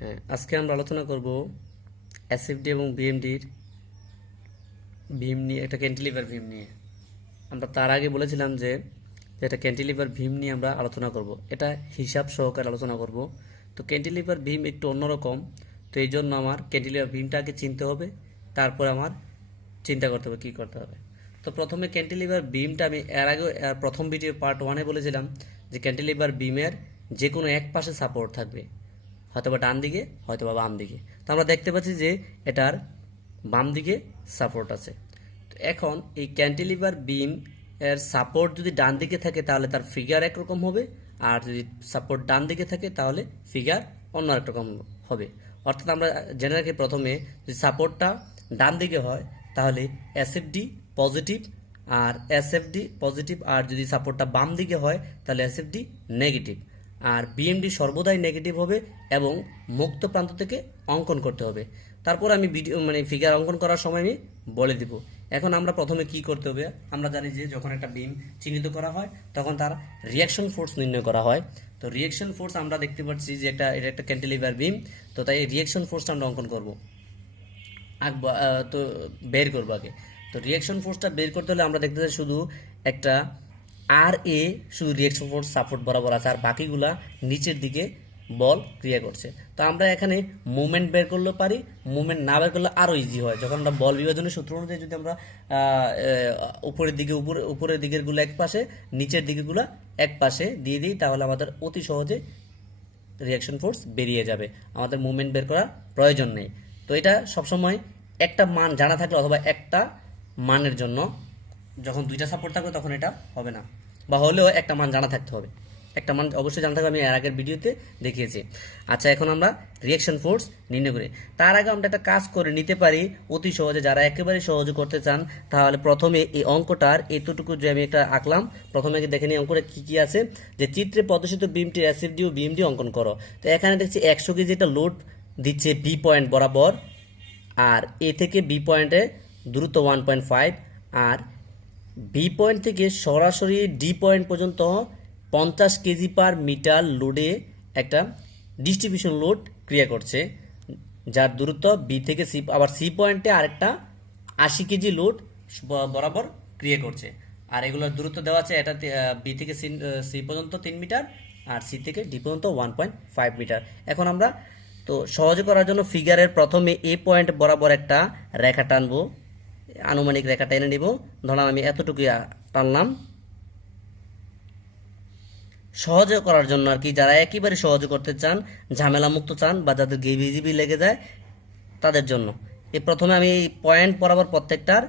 হ্যাঁ, আজকে আমরা আলোচনা করব এসএফডি এবং বিএমডির ভীম নিয়ে, একটা ক্যান্টিলিভার ভীম নিয়ে। আমরা তার আগে বলেছিলাম যে এটা ক্যান্টিলিভার ভীম নিয়ে আমরা আলোচনা করব, এটা হিসাব সহকারে আলোচনা করব। তো ক্যান্টিলিভার ভীম একটু অন্যরকম, তো এই জন্য আমার ক্যান্টিলিভার ভীমটা আগে চিনতে হবে, তারপর আমার চিন্তা করতে হবে কী করতে হবে। তো প্রথমে ক্যান্টিলিভার বিমটা আমি এর আগে প্রথম ভিডিও পার্ট 1-এ বলেছিলাম যে ক্যান্টিলিভার বিমের যে কোনো এক পাশে সাপোর্ট থাকবে, হয়তোবা ডান দিকে হয়তোবা বাম দিকে। তো আমরা দেখতে পাচ্ছি যে এটার বাম দিকে সাপোর্ট আছে। তো এখন এই ক্যান্টিলিভার বিম এর সাপোর্ট যদি ডান দিকে থাকে তাহলে তার ফিগার একরকম হবে, আর যদি সাপোর্ট ডান দিকে থাকে তাহলে ফিগার অন্য একরকম হবে। অর্থাৎ আমরা জেনে রাখি প্রথমে, যদি সাপোর্টটা ডান দিকে হয় তাহলে এসএফডি পজিটিভ, আর এসএফডি পজিটিভ, আর যদি সাপোর্টটা বাম দিকে হয় তাহলে এসএফডি নেগেটিভ। আর বিএমডি সর্বদাই নেগেটিভ হবে এবং মুক্ত প্রান্ত থেকে অঙ্কন করতে হবে। তারপর আমি ভিডিও ফিগার অঙ্কন করার সময় আমি বলে দিব। এখন আমরা প্রথমে কি করতে হবে, আমরা জানি যে যখন একটা বিম চিহ্নিত করা হয় তখন তার রিয়াকশন ফোর্স নির্ণয় করা হয়। তো রিয়াকশন ফোর্স আমরা দেখতে পাচ্ছি যে এটা একটা ক্যান্টিলিভার বিম, তো তাই রিয়াকশন ফোর্সটা আমরা অঙ্কন করব, তো বের করবো আগে। তো রিয়াকশন ফোর্সটা বের করতে হলে আমরা দেখতে পাচ্ছি শুধু একটা আর এ শুধু রিয়াকশন ফোর্স সাপোর্ট বরাবর আছে, আর বাকিগুলা নিচের দিকে বল ক্রিয়া করছে। তো আমরা এখানে মুভমেন্ট বের করলেও পারি, মুভমেন্ট না বের করলে আরও ইজি হয়। যখন আমরা বল বিভাজনের সূত্র অনুযায়ী যদি আমরা উপরের দিকে উপরের দিকেরগুলো এক পাশে, নিচের দিকেরগুলো এক পাশে দিয়ে দিই, তাহলে আমাদের অতি সহজে রিয়াকশন ফোর্স বেরিয়ে যাবে, আমাদের মুভমেন্ট বের করার প্রয়োজন নেই। তো এটা সবসময় একটা মান জানা থাকলে, অথবা একটা মানের জন্য, যখন দুইটা সাপোর্ট থাকবে তখন এটা হবে না, বা হলেও একটা মান জানা থাকতে হবে, একটা মান অবশ্যই জানা থাকবে, আমি এর আগের ভিডিওতে দেখিয়েছি। আচ্ছা, এখন আমরা রিয়াকশন ফোর্স নির্ণয় করি। তার আগে আমরা একটা কাজ করে নিতে পারি অতি সহজে, যারা একেবারে সহজে করতে চান তাহলে প্রথমে এই অঙ্কটার এতটুকু যে আমি একটা আঁকলাম, প্রথমে আগে দেখে নিই অঙ্কটা কী কী আছে। যে চিত্রে প্রদর্শিত বিমটি এসএফডি ও বিএমডি অঙ্কন করো। তো এখানে দেখছি 100 কেজি একটা লোড দিচ্ছে বি পয়েন্ট বরাবর, আর এ থেকে বি পয়েন্টে দূরত্ব 1.5, আর বি পয়েন্ট থেকে সরাসরি ডি পয়েন্ট পর্যন্ত 50 কেজি পার মিটার লোডে একটা ডিস্ট্রিবিউশন লোড ক্রিয়া করছে, যার দূরত্ব বি থেকে সি। আবার সি পয়েন্টে আরেকটা 80 কেজি লোড বরাবর ক্রিয়া করছে, আর এগুলোর দূরত্ব দেওয়া আছে। এটা বি থেকে সি পর্যন্ত 3 মিটার, আর সি থেকে ডি পর্যন্ত 1.5 মিটার। এখন আমরা তো সহজে করার জন্য ফিগারের প্রথমে এ পয়েন্ট বরাবর একটা রেখা টানবো, আনুমানিক রেখা টেনে নিব। ধরলাম আমি এতটুকু টানলাম সহজে করার জন্য আর কি, যারা একেবারে সহজে করতে চান, ঝামেলা মুক্ত চান, বা যাদের গিবিজিবি লেগে যায় তাদের জন্য প্রথমে আমি এই পয়েন্ট বরাবর প্রত্যেকটার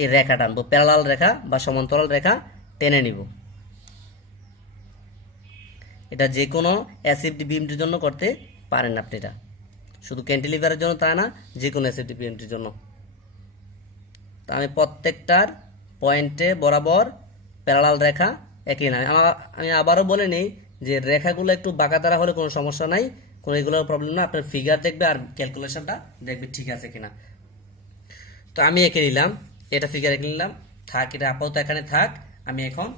এই রেখা টানবো, প্যারালাল রেখা বা সমান্তরাল রেখা টেনে নিব। এটা যে কোনো অ্যাসিড বিমটির জন্য করতে পারেন আপনি, এটা শুধু ক্যান্টিলিভারের জন্য তা না, যে কোনো অ্যাসিড বিমটির জন্য। তা আমি প্রত্যেকটার পয়েন্টে বরাবর প্যারালাল রেখা একই না। আমি আবারও বলে নেই যে রেখাগুলো একটু বাঁকা তারা হলে কোনো সমস্যা নাই, কোনো এগুলোর প্রবলেম না। আপনার ফিগার দেখবে আর ক্যালকুলেশনটা দেখবে ঠিক আছে কিনা। তো আমি এঁকে নিলাম, এটা ফিগার এঁকে নিলাম, থাক, এটা আপাতত এখানে থাক। আমি এখন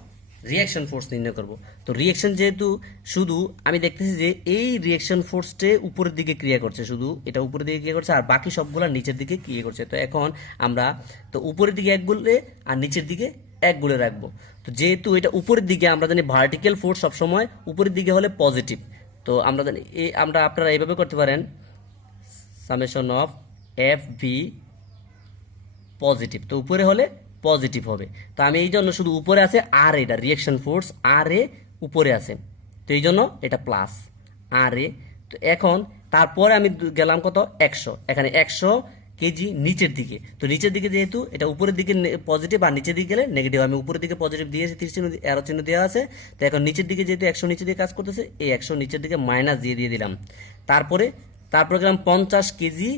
রিয়াকশন ফোর্স নির্ণয় করব। তো রিয়াকশন যেহেতু শুধু আমি দেখতেছি যে এই রিয়াকশন ফোর্সটে উপরের দিকে ক্রিয়া করছে, শুধু এটা উপরের দিকে ক্রিয়া করছে, আর বাকি সবগুলো নিচের দিকে ক্রিয়া করছে। তো এখন আমরা তো উপরের দিকে এক গুলে আর নিচের দিকে এক গুলে রাখবো। তো যেহেতু এটা উপরের দিকে, আমরা জানি ভার্টিক্যাল ফোর্স সবসময় উপরের দিকে হলে পজিটিভ। তো আমরা জানি আপনারা এইভাবে করতে পারেন, summation of F V positive, তো উপরে হলে পজিটিভ হবে। তো আমি এই জন্য শুধু উপরে আছে আর, এটা রিয়াকশন ফোর্স আর এ উপরে আছে, তো এই জন্য এটা প্লাস আর এ। তো এখন তারপরে আমি গেলাম কত, 100, এখানে 100 কেজি নিচের দিকে। তো নিচের দিকে যেহেতু এটা উপরের দিকে পজিটিভ, আর নিচের দিকে গেলে নেগেটিভ, আমি উপরের দিকে পজিটিভ দিয়েছি, 30 চিহ্ন এরো চিহ্ন দেওয়া আছে। তো এখন নিচের দিকে যেহেতু 100 নিচের দিকে কাজ করতেছে, এই 100 নিচের দিকে মাইনাস দিয়ে দিলাম। তারপরে গেলাম 50 কেজি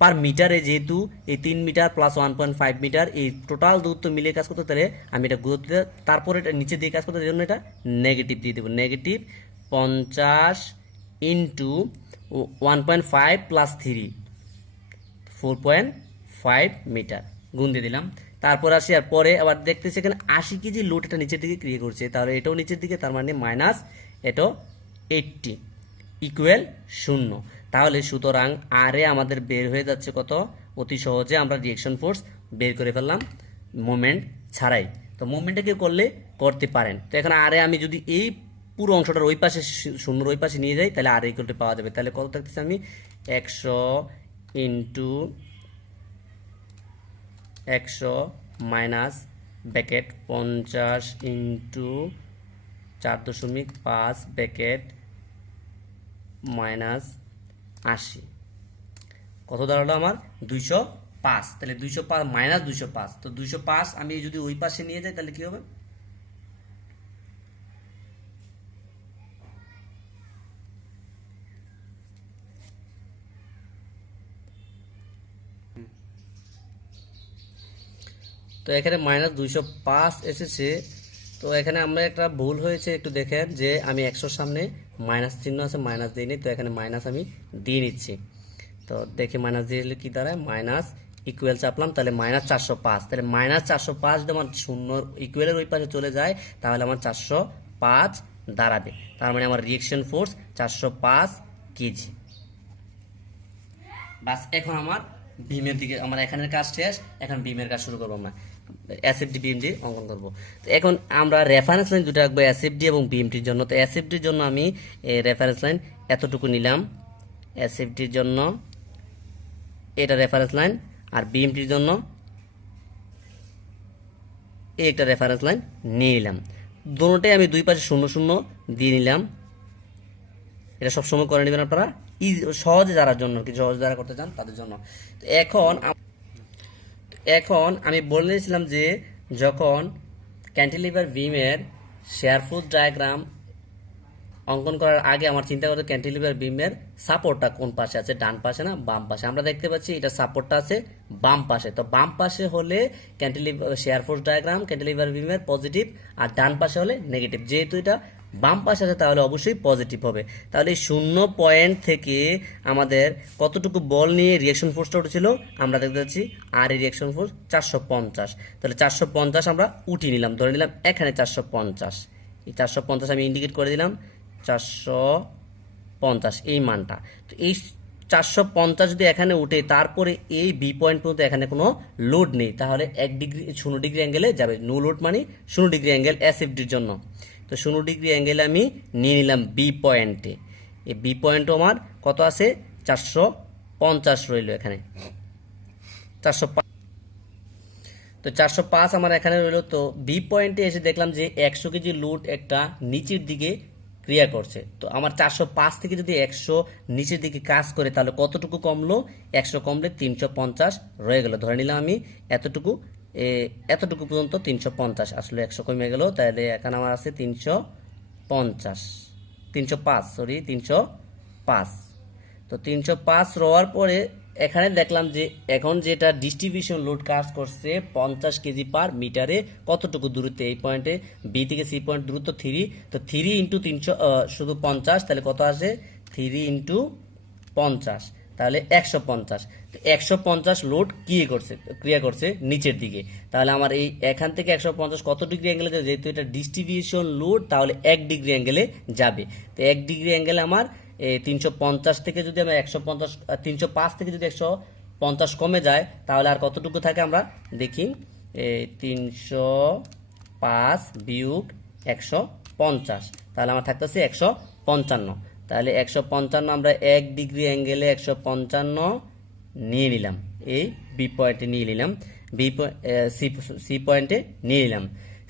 পার মিটারে, যেহেতু এই 3 মিটার প্লাস 1.5 মিটার এই টোটাল দূরত্ব মিলিয়ে কাজ করতে, তাহলে আমি এটা গুরুত্ব, তারপরে এটা নিচে দিয়ে কাজ করতে, জন্য এটা নেগেটিভ দিয়ে দেবো। নেগেটিভ 50 ইন্টু 1.5 প্লাস 3, 4.5 মিটার গুণ দিয়ে দিলাম। তারপর আসি, আর পরে আবার দেখতেছি এখানে 80 কেজি লোড এটা নিচের দিকে ক্রিয়া করছে, তাহলে এটাও নিচের দিকে, তার মানে মাইনাস এটাও 80 ইকুয়াল 0। তাহলে সুতরাং আরে আমাদের বের হয়ে যাচ্ছে কত, অতি সহজে আমরা রিয়েকশন ফোর্স বের করে ফেললাম মোমেন্ট ছাড়াই। তো মোমেন্টটা কেউ করলে করতে পারেন। তো এখানে আরে আমি যদি এই পুরো অংশটার ওই পাশে শূন্যর ওই পাশে নিয়ে যাই তাহলে আর ইকুয়াল টু পাওয়া যাবে। তাহলে কত থাকতেছে, আমি 100 minus bracket 50 into 4.5 bracket minus 80, কত দাঁড়ালো আমার 205। তাহলে 205 মাইনাস 205, তো 205 আমি যদি ওই পাশে নিয়ে যাই তাহলে কি হবে, তো এখানে মাইনাস 205 এসেছে। তো এখানে আমরা একটা ভুল হয়েছে, একটু দেখেন যে আমি 100 সামনে মাইনাস চিহ্ন আছে, মাইনাস দিইনি, তো এখানে মাইনাস আমি দিয়ে নিচ্ছি। তো দেখি মাইনাস দিলে কি দাঁড়ায়, মাইনাস ইকুয়াল চাপলাম, তাহলে মাইনাস 405। তাহলে মাইনাস 405 যদি আমার শূন্য ইকুয়ালের ওই পাশে চলে যায় তাহলে আমার 405 দাঁড়াবে। তার মানে আমার রিয়েকশন ফোর্স 405 কেজি। বাস, এখন আমার ভীমের দিকে, আমার এখানের কাজ শেষ, এখন ভীমের কাজ শুরু করবো। আমরা অ্যাসিডি বিএমডি অঙ্কন করব। তো এখন আমরা রেফারেন্স লাইন দুটো রাখবো অ্যাসিডি এবং বিএমটির জন্য। তো অ্যাসিডির জন্য আমি রেফারেন্স লাইন এতটুকু নিলাম, অ্যাসিডির জন্য এটা রেফারেন্স লাইন, আর বিএমটির জন্য একটা রেফারেন্স লাইন নিয়ে নিলাম। দুটোটাই আমি দুই পাশে 0 0 দিয়ে নিলাম। এটা সবসময় করে নেবেন আপনারা, সহজে যারার জন্য, কি সহজে যারা করতে চান তাদের জন্য। তো এখন আমি বলেছিলাম যে যখন ক্যান্টিলিভার বিমের শেয়ার ফোর্স ডায়াগ্রাম অঙ্কন করার আগে আমার চিন্তা করতে ক্যান্টিলিভার বিমের সাপোর্টটা কোন পাশে আছে, ডান পাশে না বাম পাশে। আমরা দেখতে পাচ্ছি এটা সাপোর্টটা আছে বাম পাশে। তো বাম পাশে হলে cantilever shear force diagram cantilever বিমের পজিটিভ, আর ডান পাশে হলে নেগেটিভ। যেহেতু এটা বাম পাশে আছে তাহলে অবশ্যই পজিটিভ হবে। তাহলে 0 পয়েন্ট থেকে আমাদের কতটুকু বল নিয়ে রিয়াকশন ফোর্সটা উঠেছিল আমরা দেখতে পাচ্ছি, আর এই রিয়াকশন ফোর্স 450। তাহলে 450 আমরা উঠিয়ে নিলাম, ধরে নিলাম এখানে 450। এই 450 আমি ইন্ডিকেট করে দিলাম, 450 এই মানটা। তো এই 450 যদি এখানে উঠে তারপরে এই বি পয়েন্ট পর্যন্ত এখানে কোনো লোড নেই, তাহলে 1 ডিগ্রি 0 ডিগ্রি অ্যাঙ্গেলে যাবে। নো লোড মানে 0 ডিগ্রি অ্যাঙ্গেল এসএফডির জন্য। তো 0 ডিগ্রি অ্যাঙ্গেলে আমি নিয়ে নিলাম বি পয়েন্টে। এই বি পয়েন্টও আমার কত আছে, 450 রইল এখানে, 405। তো 405 আমার এখানে রইল। তো বি পয়েন্টে এসে দেখলাম যে 100 কেজি লোড একটা নিচের দিকে ক্রিয়া করছে। তো আমার 405 থেকে যদি 100 নিচের দিকে কাজ করে তাহলে কতটুকু কমলো, 100 কমলে 350 রয়ে গেল। ধরে নিলাম আমি এতটুকু পর্যন্ত 350, আসলে 100 কমে গেল, তাহলে এখানে আমার আছে 305। তো 305 রওয়ার পরে এখানে দেখলাম যে এখন যেটা ডিস্ট্রিবিউশন লোড কাজ করছে 50 কেজি পার মিটারে, কতটুকু দূরত্বে, এই পয়েন্টে বি থেকে সি পয়েন্ট দূরত্ব 3। তো 3 ইন্টু 300 শুধু 50, তাহলে কত আসে 3 ইন্টু 50, তাহলে 150। 150 লোড ক্রিয়া করছে নিচের দিকে। তাহলে আমার এই এখান থেকে 150 কত ডিগ্রি অ্যাঙ্গেলে যাবে, যেহেতু এটা ডিস্ট্রিবিউশন লোড তাহলে 1 ডিগ্রি অ্যাঙ্গেলে যাবে। তো 1 ডিগ্রি অ্যাঙ্গেলে আমার 350 থেকে যদি আমরা 150, 305 থেকে যদি 150 কমে যায় তাহলে আর কতটুকু থাকে আমরা দেখি, 305 বিয়োগ 150, তাহলে আমার থাকতেছে 155। তাহলে 155 আমরা 1 ডিগ্রি অ্যাঙ্গেলে 155 নিয়ে নিলাম, এই বি পয়েন্টে নিয়ে নিলাম, সি পয়েন্টে নিয়ে নিলাম।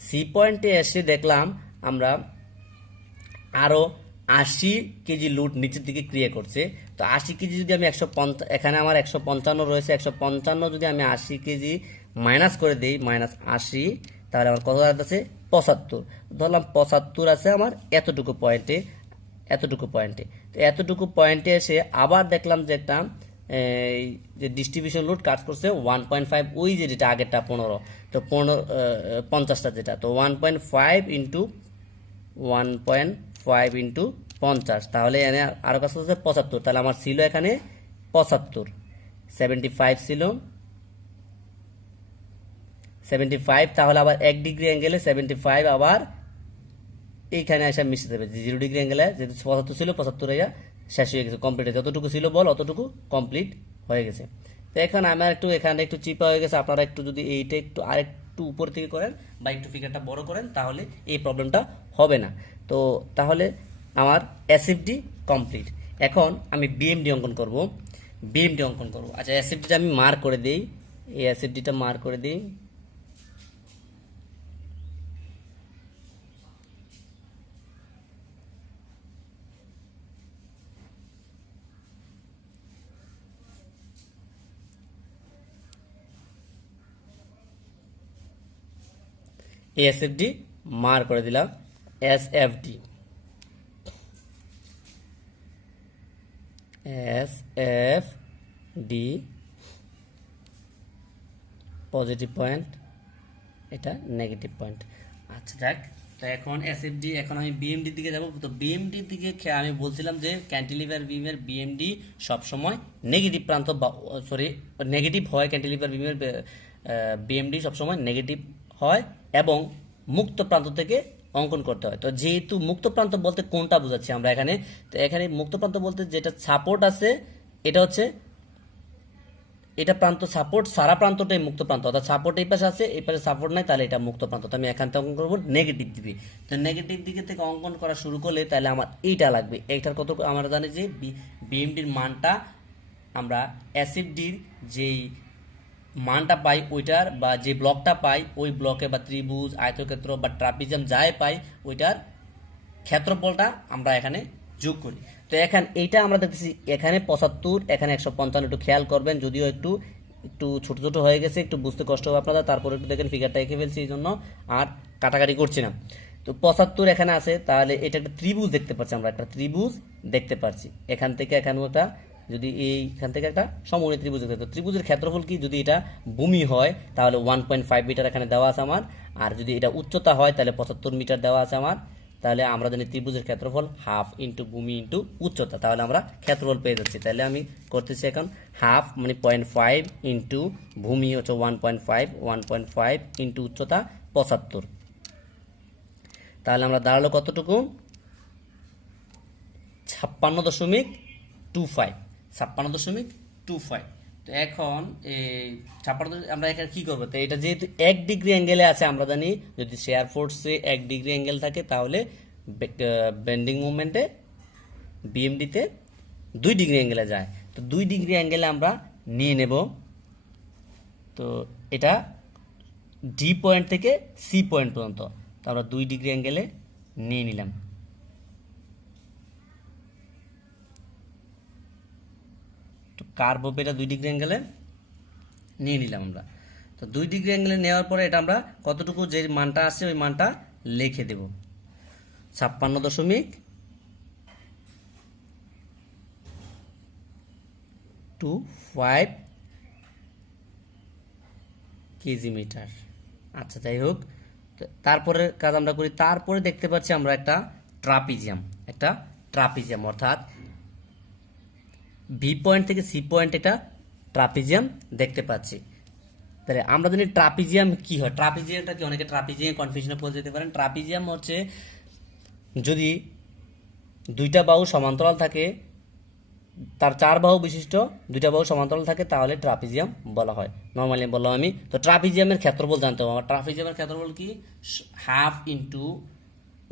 সি পয়েন্টে এসে দেখলাম আমরা আরও 80 কেজি লোড নিচের দিকে ক্রিয়া করছে। তো 80 কেজি যদি আমি 150, এখানে আমার 155 রয়েছে, 155 যদি আমি 80 কেজি মাইনাস করে দিই, -80, তাহলে আমার কত আছে 75। ধরলাম 75 আছে আমার এতটুকু পয়েন্টে। তো এতটুকু পয়েন্টে এসে আবার দেখলাম যে একটা যে ডিস্ট্রিবিউশন লোড কাজ করছে 1.5, ওই যে যেটা আগেরটা 15, তো 50টা যেটা, তো 1.5 ইন্টু 1.5 ইন্টু 50, তাহলে এখানে আরও কাজ করছে 75। তাহলে আমার ছিল এখানে 75, 75 ছিল 75। তাহলে আবার 1 ডিগ্রি অ্যাঙ্গেলে 75 আবার এইখানে এসে মিশে যাবে, 0 ডিগ্রি অ্যাঙ্গেলে যেহেতু 75 ছিল 75 হইয়া শেষ হয়ে গেছে, কমপ্লিট, যতটুকু ছিল বল অতটুকু কমপ্লিট হয়ে গেছে। তো এখন আমার একটু এখানে একটু চিপা হয়ে গেছে, আপনারা একটু যদি এইটা একটু আরেকটু উপর থেকে করেন বা একটু ফিগারটা বড় করেন তাহলে এই প্রবলেমটা হবে না। তো তাহলে আমার এসএফডি কমপ্লিট। এখন আমি বিএমডি অঙ্কন করব। আচ্ছা, এসএফডিটা আমি মার্ক করে দিই, এই এসএফডিটা মার্ক করে দিই। এসএফডি মার্ক করে দিলাম, এসএফডি পজিটিভ পয়েন্ট, এটা নেগেটিভ পয়েন্ট। আচ্ছা যাক, তো এখন এসএফডি, এখন আমি বিএমডির দিকে যাব। তো বিএমডির দিকে আমি বলছিলাম যে ক্যান্টিলিভার বিমের বিএমডি সবসময় নেগেটিভ প্রান্ত, সরি নেগেটিভ হয়, ক্যান্টিলিভার বিমের বিএমডি সবসময় নেগেটিভ হয় এবং মুক্ত প্রান্ত থেকে অঙ্কন করতে হয়। তো যেহেতু মুক্ত প্রান্ত বলতে কোনটা বোঝাচ্ছি আমরা এখানে, তো এখানে মুক্ত প্রান্ত বলতে যেটা সাপোর্ট আছে এটা হচ্ছে, এটা প্রান্ত সাপোর্ট, সারা প্রান্তটাই মুক্ত প্রান্ত, অর্থাৎ সাপোর্ট এই পাশে আছে, এই পাশে সাপোর্ট নাই, তাহলে এটা মুক্ত প্রান্ত। তো আমি এখান থেকে অঙ্কন করবো নেগেটিভ দিকে। তো নেগেটিভ দিকে থেকে অঙ্কন করা শুরু করলে তাহলে আমার এইটা লাগবে। এইটার কত আমরা জানি যে বিএমডির মানটা আমরা অ্যাসিডডির যেই মানটা পাই ওইটার, বা যে ব্লকটা পাই ওই ব্লকে বা ত্রিভুজ, আয়তক্ষেত্র বা ট্রাপিজিয়াম যাই পাই ওইটার ক্ষেত্রফলটা আমরা এখানে যোগ করি। তো এখন এইটা আমরা দেখতেছি এখানে 75, এখানে 155, একটু খেয়াল করবেন, যদিও একটু একটু ছোট ছোট হয়ে গেছে, একটু বুঝতে কষ্ট হবে আপনাদের, তারপরে একটু দেখেন ফিগারটা এঁকে ফেলছি, এই জন্য আর কাটাকাটি করছি না। তো 75 এখানে আছে, তাহলে এটা একটা ত্রিভুজ দেখতে পাচ্ছি, আমরা একটা ত্রিভুজ দেখতে পাচ্ছি। এখান থেকে এখানে ওটা যদি এইখান থেকে একটা সমকোণী ত্রিভুজ দেখতে, তো ত্রিভুজের ক্ষেত্রফল কি, যদি এটা ভূমি হয় তাহলে 1.5 মিটার এখানে দেওয়া আছে আমার, আর যদি এটা উচ্চতা হয় তাহলে 75 মিটার দেওয়া আছে আমার। তাহলে আমরা জানি ত্রিভুজের ক্ষেত্রফল হাফ ইন্টু ভূমি ইন্টু উচ্চতা, তাহলে আমরা ক্ষেত্রফল পেয়ে যাচ্ছি। তাহলে আমি করতেছি এখন হাফ মানে 0.5 ইন্টু ভূমি হচ্ছে 1.5 ইন্টু উচ্চতা 75, তাহলে আমরা দাঁড়ালো কতটুকু, 56.25। তো এখন এই 56 আমরা এখানে কি করবো, তো এটা যেহেতু 1 ডিগ্রি অ্যাঙ্গেলে আছে, আমরা জানি যদি শেয়ার ফোর্সে 1 ডিগ্রি অ্যাঙ্গেল থাকে তাহলে বেন্ডিং মুভমেন্টে বিএমডিতে 2 ডিগ্রি অ্যাঙ্গেলে যায়। তো 2 ডিগ্রি অ্যাঙ্গেলে আমরা নিয়ে নেব। তো এটা ডি পয়েন্ট থেকে সি পয়েন্ট পর্যন্ত, তো আমরা 2 ডিগ্রি অ্যাঙ্গেলে নিয়ে নিলাম। কার্ভ হবে এটা 2 ডিগ্রি অ্যাঙ্গেলে নিয়ে নিলাম আমরা। তো 2 ডিগ্রি অ্যাঙ্গেলে নেওয়ার পরে এটা আমরা কতটুকু যে মানটা আসছে ওই মানটা লিখে দেব, 56.25 কেজি মিটার। আচ্ছা যাই হোক, তারপরে কাজ আমরা করি। তারপরে দেখতে পাচ্ছি আমরা একটা ট্রাপিজিয়াম, অর্থাৎ বি পয়েন্ট থেকে সি পয়েন্ট এটা ট্রাপিজিয়াম দেখতে পাচ্ছি। তাহলে আমরা জানি ট্রাপিজিয়াম কি হয়, ট্রাপিজিয়ামটা কি, অনেকে ট্রাপিজিয়াম কনফিউশনে পড়ে যেতে পারেন। ট্রাপিজিয়াম হচ্ছে যদি দুইটা বাহু সমান্তরাল থাকে, তার 4 বাহু বিশিষ্ট দুইটা বাহু সমান্তরাল থাকে তাহলে ট্রাপিজিয়াম বলা হয়, নর্মালি বললাম আমি। তো ট্রাপিজিয়ামের ক্ষেত্রফল জানতে হবে আমার। ট্রাপিজিয়ামের ক্ষেত্রফল কি, হাফ ইন্টু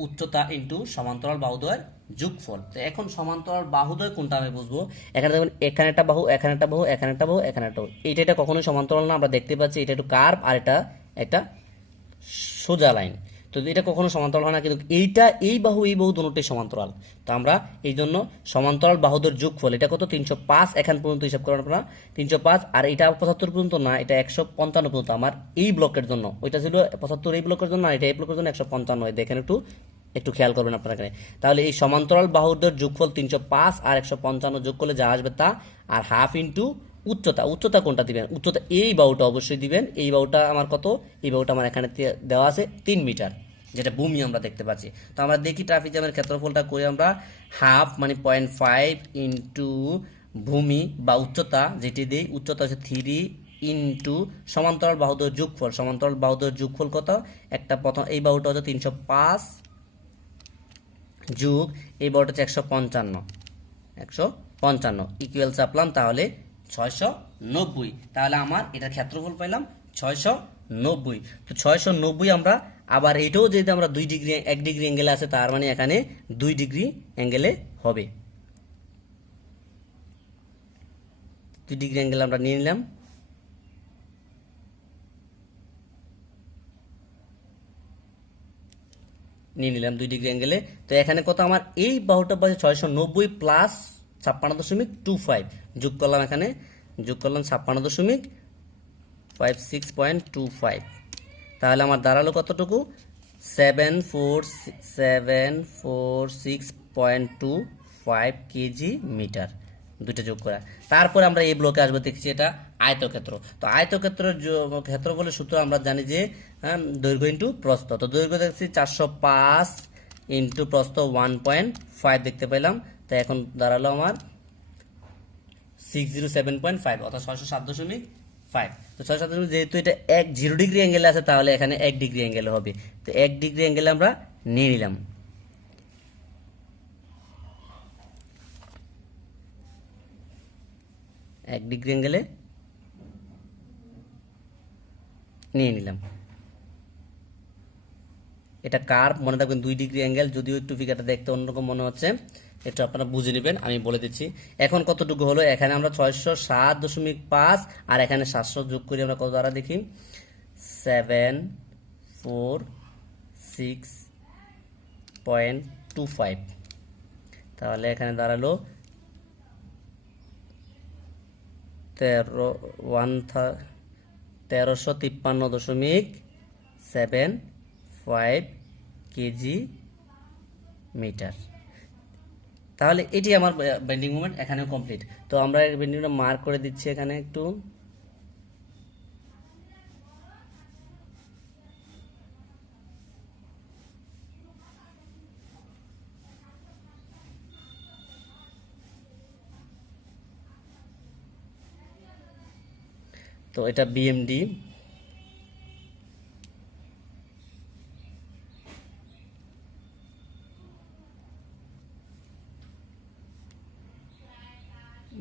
উচ্চতা ইন্টু সমান্তরাল বাহুদ্বয়ের যোগফল। তো এখন সমান্তরাল বাহুদ্বয় কোনটা আমি বুঝবো, এখানে দেখবেন এখানে একটা বাহু, এখানে একটা বাহু, এখানে একটা বাহু, এখানে একটা বাহু, এটা কখনোই সমান্তরাল না, আমরা দেখতে পাচ্ছি এটা একটু কার্ভ আর এটা একটা সোজা লাইন। তো এটা কখনো সমান্তরাল হয় না, কিন্তু এই বাহু দুটোই সমান্তরাল। তো আমরা এই জন্য সমান্তরাল বাহুদের যোগফল এটা কত, 305 এখান পর্যন্ত হিসাব করেন আপনারা, 305, আর এটা 75 পর্যন্ত না, এটা 155 পর্যন্ত আমার এই ব্লকের জন্য। ওইটা ছিল 75 এই ব্লকের জন্য, আর এটা এই ব্লকের জন্য 155। দেখেন একটু খেয়াল করবেন আপনারা এখানে। তাহলে এই সমান্তরাল বাহুদের যোগফল 305 আর 155 যোগ করলে যা আসবে তা, আর হাফ ইন্টু উচ্চতা কোনটা দিবেন, উচ্চতা এই বাহুটা অবশ্যই দিবেন। এই বাহুটা আমার কত, এই বাহুটা আমার এখানে দেওয়া আছে 3 মিটার, যেটা ভূমি আমরা দেখতে পাচ্ছি। তো আমরা দেখি ট্রাপিজিয়ামের ক্ষেত্রফলটা করে আমরা হাফ মানে 0.5 ইন্টু ভূমি বা উচ্চতা যেটি দিই, উচ্চতা হচ্ছে 3 ইন্টু সমান্তরাল বাহুদের যোগফল। সমান্তরাল বাহুদের যোগফল কত, একটা প্রথম এই বাহুটা হচ্ছে 305 যোগ এই বাহুটা হচ্ছে 155, 155 ইকুয়াল চাপলাম, তাহলে 690। তাহলে আমার এটার ক্ষেত্রফল পাইলাম 690। তো 690 আমরা আবার এটাও যেহেতু আমরা 2 ডিগ্রি 1 ডিগ্রি অ্যাঙ্গেলে আছে, তার মানে এখানে 2 ডিগ্রি অ্যাঙ্গেলে হবে। 2 ডিগ্রি অ্যাঙ্গেল আমরা নিয়ে নিলাম। নিয়ে নিলাম 2 ডিগ্রি অ্যাঙ্গেলে। তো এখানে কত আমার এই বাহুটা পাশে 690 প্লাস 56.25 যোগ করলাম, এখানে যোগ করলাম 56.25। তাহলে আমার দাঁড়ালো কতটুকু 7446.25 কেজি মিটার, দুইটা যোগ করা। তারপরে আমরা এই ব্লকে আসবো, দেখছি এটা আয়তক্ষেত্র। তো আয়তক্ষেত্রের ক্ষেত্রফলের সূত্র আমরা জানি যে দৈর্ঘ্য ইন্টু প্রস্থ। তো দৈর্ঘ্য দেখছি 405 ইন্টু প্রস্থ 1.5 দেখতে পেলাম। তো এখন দাঁড়ালো আমার 607.5 অর্থাৎ 607.5। তো 607, যেহেতু এটা 0 ডিগ্রি অ্যাঙ্গেলে আছে, তাহলে এখানে 1 ডিগ্রি অ্যাঙ্গেলে হবে। তো 1 ডিগ্রি অ্যাঙ্গেলে আমরা নিয়ে নিলাম। এক ডিগ্রি অ্যাঙ্গেলে নিয়ে নিলাম। এটা কার্ভ, মনে রাখবেন 2 ডিগ্রি অ্যাঙ্গেল, যদিও একটু ফিগারটা দেখতে অন্যরকম মনে হচ্ছে, একটু আপনারা বুঝে নেবেন, আমি বলে দিচ্ছি। এখন কতটুকু হলো, এখানে আমরা 607.5 আর এখানে 700 যোগ করি, আমরা কত দ্বারা দেখি 746.25। তাহলে এখানে দাঁড়ালো 1353.75 কেজি মিটার। তাহলে এটি আমার বেন্ডিং মোমেন্ট এখানে কমপ্লিট। তো আমরা বেন্ডিংটা মার্ক করে দিচ্ছি এখানে একটু। তো এটা বিএমডি।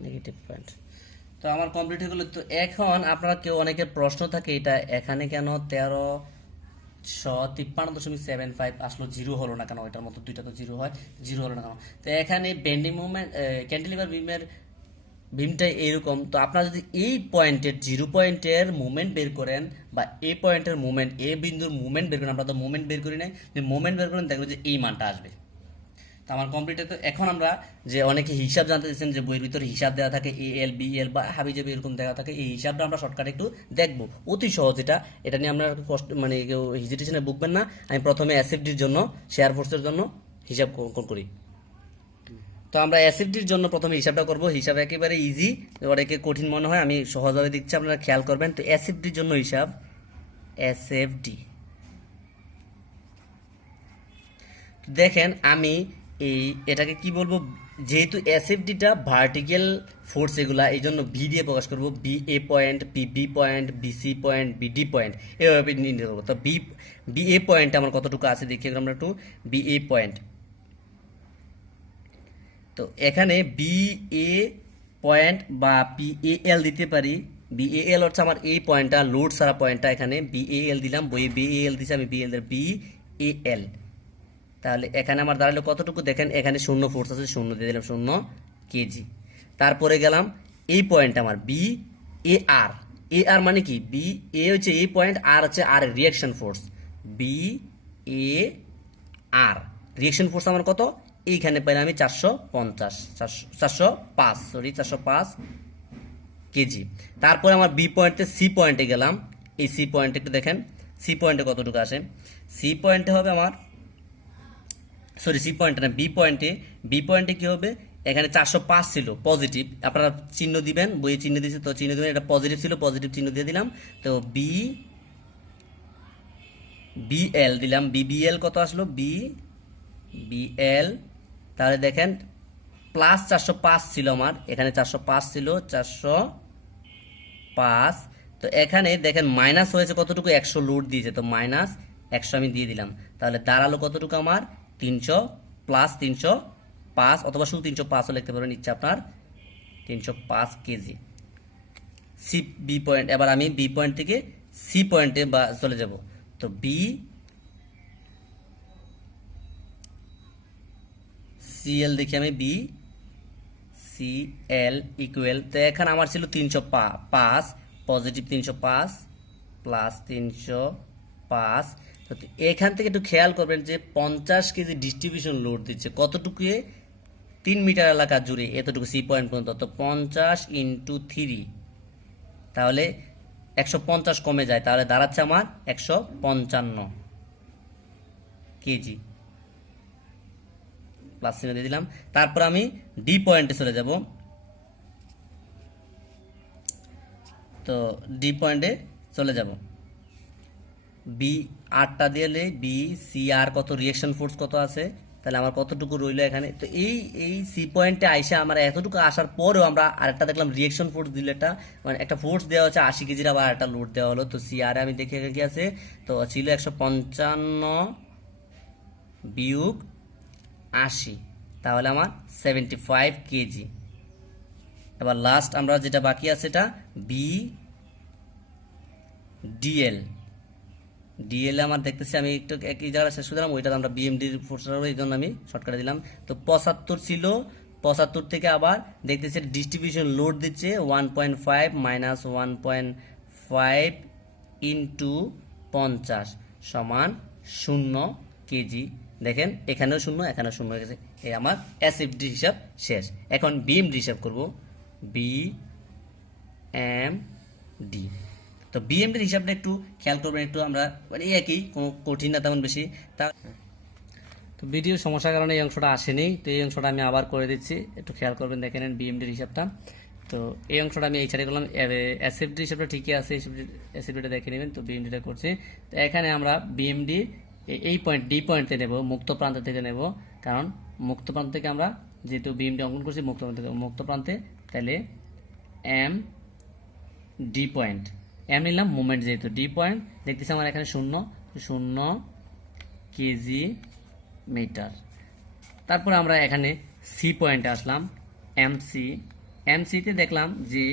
Negative point. তো আমার কমপ্লিট হয়ে গেল। তো এখন আপনারা কেউ অনেকের প্রশ্ন থাকে, এটা এখানে কেন 1353.75 আসলো, জিরো হলো না কেন? ওইটার মতো দুইটা তো জিরো হয়, জিরো হলো না কেন? তো এখানে বেন্ডিং মুভমেন্ট ক্যান্টিলিভার বিমের বিমটা এরকম। তো আপনারা যদি এই পয়েন্টের 0 পয়েন্টের মুভমেন্ট বের করেন, বা এই পয়েন্টের মুভমেন্ট, এ বিন্দুর মুভমেন্ট বের করেন, আমরা তো মুভমেন্ট বের করি নাই, যে মুভমেন্ট বের করেন দেখবেন যে এই মানটা আসবে। তো আমার কমপ্লিট। তো এখন আমরা যে অনেকে হিসাব জানতে চাইছেন, যে বইয়ের ভিতরে হিসাব দেওয়া থাকে এএল বিএল বা হাবিজাবি এরকম দেওয়া থাকে, এই হিসাবটা আমরা শর্টকাটে একটু দেখবো, অতি সহজ এটা। এটা নিয়ে আমরা কষ্ট মানে কেউ হেজিটেশনে ভুগবেন না। আমি প্রথমে এসএফডির জন্য, শেয়ার ফোর্সের জন্য হিসাব করি। তো আমরা এসএফডির জন্য প্রথমে হিসাবটা করব। হিসাব একেবারে ইজি, অনেকে কঠিন মনে হয়, আমি সহজভাবে দিচ্ছি, আপনারা খেয়াল করবেন। তো এসএফডির জন্য হিসাব, এসএফডি দেখেন, আমি এটাকে কি বলবো, যেহেতু এসএফডিটা ভার্টিক্যাল ফোর্স এগুলা, এই জন্য ভি দিয়ে প্রকাশ করবো। B A point, B point, BC point, BD point, এভাবে নির্ণয় করবো। তো বি এ পয়েন্ট আমার কতটুকু আছে দেখি আমরা একটু। বি এ পয়েন্ট, তো এখানে বি এ পয়েন্ট বা পি এ এল দিতে পারি। বি এ এল হচ্ছে আমার এই পয়েন্টটা, লোড সারা পয়েন্টটা, এখানে বি এ এল দিলাম, বইয়ে বি এ এল দিচ্ছি আমি, বি এ এল। তাহলে এখানে আমার দাঁড়ালো কতটুকু দেখেন, এখানে 0 ফোর্স আছে, 0 দিয়ে দিলাম, 0 কেজি। তারপরে গেলাম এই পয়েন্ট আমার বি এ আর। এ আর মানে কি, বি এ হচ্ছে এই পয়েন্ট, আর হচ্ছে আর reaction force, B A R reaction force আমার কত, এইখানে পাইলাম আমি 405 কেজি। তারপরে আমার বি পয়েন্টে সি পয়েন্টে গেলাম, এই সি পয়েন্টে একটু দেখেন, সি পয়েন্টে কতটুকু আসে। সি পয়েন্টে হবে আমার, সরি সি পয়েন্টে না, বি পয়েন্টে কি হবে, এখানে 405 ছিল পজিটিভ, আপনারা চিহ্ন দিবেন, বইয়ে চিহ্ন দিয়েছে তো চিহ্ন দিবেন, এটা পজিটিভ ছিল, পজিটিভ চিহ্ন দিয়ে দিলাম। তো বিএল দিলাম, বিবিএল কত আসলো, বিএল। তাহলে দেখেন প্লাস 405 ছিল আমার, এখানে 405 ছিল, 405। তো এখানে দেখেন মাইনাস হয়েছে কতটুকু, 100 লোড দিয়েছে, তো মাইনাস 100 আমি দিয়ে দিলাম। তাহলে দাঁড়ালো কতটুকু আমার 300 প্লাস 300 305 অথবা শুধু 305ও লিখতে পারবেন, ইচ্ছা আপনার। 305 কেজি। সি বি পয়েন্ট, এবার আমি বি পয়েন্ট থেকে সি পয়েন্টে বা চলে যাব। তো বি সিএল দেখি আমি, বি সিএল ইকুয়াল, তো এখানে আমার ছিল 305, পজিটিভ 305 প্লাস 305। তো এখান থেকে একটু খেয়াল করবেন যে 50 কেজি ডিস্ট্রিবিউশন লোড দিচ্ছে, কতটুকু? 3 মিটার এলাকা জুড়ে এতটুকু সি পয়েন্ট পর্যন্ত। তো 50 ইন্টু 3, তাহলে 150 কমে যায়, তাহলে দাঁড়াচ্ছে আমার 155 কেজি। প্লাস চিহ্ন দিয়ে দিলাম। তারপর আমি ডি পয়েন্টে চলে যাব। তো ডি পয়েন্টে চলে যাব, বি আরটা দিলে বি সি আর কত রিঅ্যাকশন ফোর্স কত আছে, তাহলে আমার কতটুকু রইলো এখানে। তো এই সি পয়েন্টে আইসা আমার এতটুকু আসার পরেও আমরা আরেকটা দেখলাম রিঅ্যাকশন ফোর্স দিলে, একটা মানে একটা ফোর্স দেওয়া হচ্ছে 80 কেজির, আবার একটা লোড দেওয়া হলো। তো সি আর আমি দেখে কি আছে, তো ছিল 155 বিয়োগ 80, তাহলে আমার 75 কেজি। এবার লাস্ট আমরা যেটা বাকি আছে এটা বি ডিএল। ডিএল আমার দেখতেছি, আমি একটু একই জায়গায় শেষ করে দিলাম, ওইটা আমরা বিএমডির ফোর্সের এই জন্য আমি শর্টকাটে দিলাম। তো 75 ছিল, 75 থেকে আবার দেখতেছি ডিস্ট্রিবিউশন লোড দিচ্ছে 1.5 মাইনাস 1.5 ইন্টু 50 সমান 0 কেজি। দেখেন এখানেও 0, এখানেও 0 হয়ে গেছে। এই আমার এসএফডি হিসাব শেষ। এখন বিএমডি হিসাব করব, বি এম ডি। তো বিএমডির হিসাবটা একটু খেয়াল করবেন, একটু আমরা মানে একই, কোনো কঠিন না তেমন বেশি। তা তো ভিডিও সমস্যার কারণে এই অংশটা আসেনি, তো এই অংশটা আমি আবার করে দিচ্ছি, একটু খেয়াল করবেন, দেখে নেন বিএমডির হিসাবটা। তো এই অংশটা আমি এই সাইডে করলাম, এসএফডি হিসাবটা ঠিকই আছে, এসএফডিটা দেখে নেবেন। তো বিএমডিটা করছি। তো এখানে আমরা বিএমডি এই পয়েন্ট ডি পয়েন্টে নেব, মুক্ত প্রান্ত থেকে নেব, কারণ মুক্ত প্রান্ত থেকে আমরা যেহেতু বিএমডি অঙ্কন করছি মুক্ত প্রান্তে, তাহলে এম ডি পয়েন্ট, এম নিলাম মুভমেন্ট, যেহেতু ডি পয়েন্ট দেখতেছি আমার এখানে 0 কেজি মিটার। তারপর আমরা এখানে সি পয়েন্টে আসলাম, এমসিতে দেখলাম যে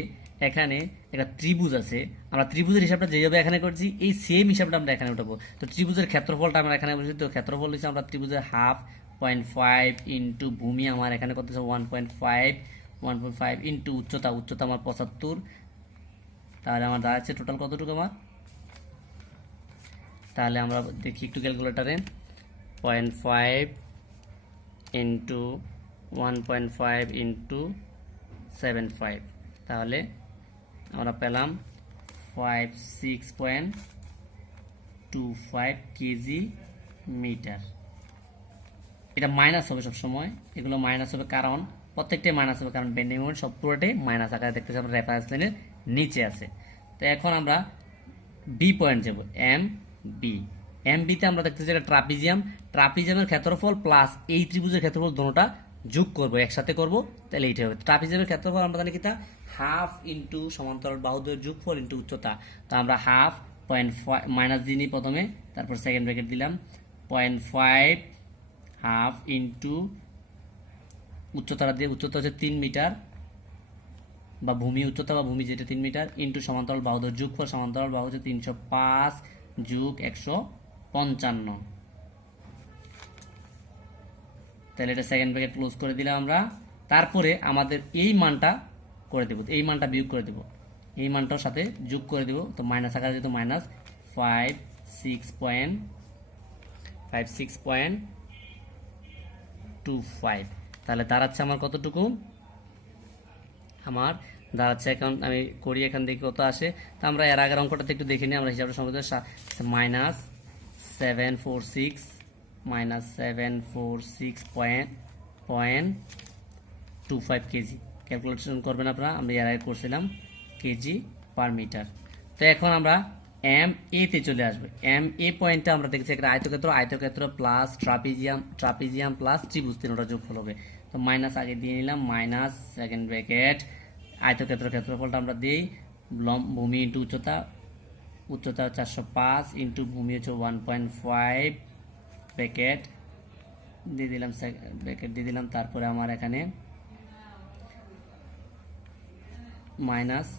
এখানে একটা ত্রিভুজ আছে। আমরা ত্রিভুজের হিসাবটা যেভাবে এখানে করছি, এই সেম হিসাবটা আমরা এখানে উঠাবো। তো ত্রিভুজের ক্ষেত্রফলটা আমরা এখানে বলছি, তো ক্ষেত্রফল হচ্ছে আমরা ত্রিভুজের 1/2 ইন্টু ভূমি আমার এখানে কত, 1.5 ইন্টু উচ্চতা আমার 75, তাহলে আমার দাঁড়াচ্ছে টোটাল কতটুকু আমার। তাহলে আমরা দেখি একটু ক্যালকুলেটারে, 0.5 ইন্টু 1.5 ইন্টু 75, তাহলে আমরা পেলাম 56.25 কেজি মিটার। এটা মাইনাস হবে সবসময়, এগুলো মাইনাস হবে, কারণ প্রত্যেকটাই মাইনাস হবে, কারণ বেন্ডিং মোমেন্ট সব পুরোটাই মাইনাস আকারে দেখতেছি আমরা রেফারেন্স লাইনের নিচে আছে। তো এখন আমরা বি পয়েন্ট যাব, এম বিতে আমরা দেখতেছি একটা ট্রাপিজিয়ামের ক্ষেত্রফল প্লাস এই ত্রিভুজের ক্ষেত্রফল দুটোটা যোগ করব, একসাথে করব, তাহলে এইটা হবে। ট্রাপিজিয়ামের ক্ষেত্রফল আমরা জানি কিটা, হাফ ইন্টু সমান্তরাল বাহুদ্বয়ের যোগফল ইন্টু উচ্চতা। তো আমরা 0.5 মাইনাস দিয়ে নিই প্রথমে, তারপর সেকেন্ড ব্র্যাকেট দিলাম, 0.5 হাফ ইন্টু উচ্চতাটা দিয়ে, উচ্চতা হচ্ছে 3 মিটার বা ভূমি উচ্চতা বা ভূমি যেটা 3 মিটার, ইন্টু সমান্তরাল বাহুদের যোগফল, সমান্তরাল বাহু হচ্ছে 305 যোগ 155। তাহলে এটা সেকেন্ড ব্র্যাকেট ক্লোজ করে দিলাম আমরা। তারপরে আমাদের এই মানটা করে দেব, এই মানটা বিয়োগ করে দেব, এই মানটার সাথে যোগ করে দেব। তো মাইনাস আকারে যেহেতু মাইনাস 56.25, তাহলে দাঁড়াচ্ছে আমার কতটুকু, আমার দাঁড়াচ্ছে, এখন আমি করি এখান থেকে কত আসে। তো আমরা এর আগের অঙ্কটাতে একটু দেখে নিই, আমরা হিসাবটা সম্ভবত -746.25 কেজি। ক্যালকুলেশন করবেন আপনারা, আমরা এর আগে করছিলাম কেজি পার মিটার। তো এখন আমরা এম এতে চলে আসবে। এম এ পয়েন্টটা আমরা দেখছি একটা আয়তক্ষেত্র প্লাস ট্রাপিজিয়াম প্লাস ত্রিভুজ, তিনটা যোগফল হবে। তো মাইনাস আগে দিয়ে নিলাম, মাইনাস সেকেন্ড ব্র্যাকেট, ক্ষেত্রফলটা আমরা দিই, ভূমি ইন্টু উচ্চতা 405 ইন্টু ভূমি হচ্ছে 1.5 ব্র্যাকেট দিয়ে দিলাম, ব্র্যাকেট দিয়ে দিলাম। তারপরে আমার এখানে মাইনাস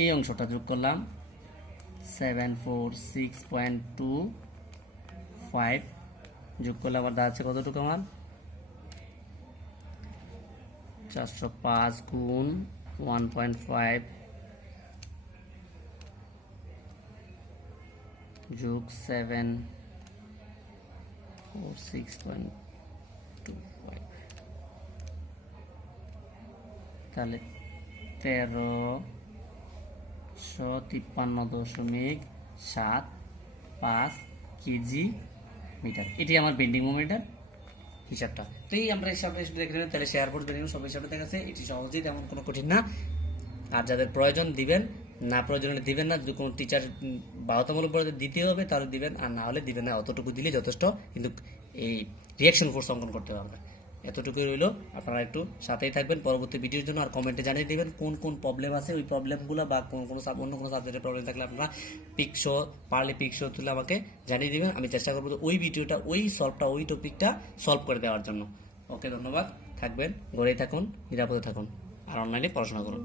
এই অংশটা যোগ করলাম 746.25 যোগ করলে আবার দাঁড়াচ্ছে কতটুকু আমার 405 গুণ 1.5 যোগ 746.25 তাহলে 1353.75 কেজি মিটার। এটি আমার বেন্ডিং মোমেন্টের হিসাবটা। তো এই আমরা হিসাবটা দেখে নেবেন, তাহলে শেয়ার ফোর্স বেন্ডিং সব হিসাবটা দেখাচ্ছে। এটি সহজেই, তেমন কোনো কঠিন না। আর যাদের প্রয়োজন দিবেন, না প্রয়োজন হলে দিবেন না। যদি কোনো টিচার বাধ্যতামূলক পড়ে দিতে হবে তাহলে দিবেন, আর না হলে দিবেন না। অতটুকু দিলে যথেষ্ট, কিন্তু এই রিয়াকশন ফোর্স অঙ্কন করতে পারবে। এতটুকুই রইলো। আপনারা একটু সাথেই থাকবেন পরবর্তী ভিডিওর জন্য, আর কমেন্টে জানিয়ে দেবেন কোন কোন প্রবলেম আছে, ওই প্রবলেমগুলো বা কোন কোনো অন্য কোনো সাবজেক্টের প্রবলেম থাকলে আপনারা পিকশো পারলে পিকশো তুলে আমাকে জানিয়ে দিবেন। আমি চেষ্টা করবো ওই ভিডিওটা, ওই সলভটা, ওই টপিকটা সলভ করে দেওয়ার জন্য। ওকে, ধন্যবাদ। থাকবেন, ঘরেই থাকুন, নিরাপদে থাকুন, আর অনলাইনে পড়াশোনা করুন।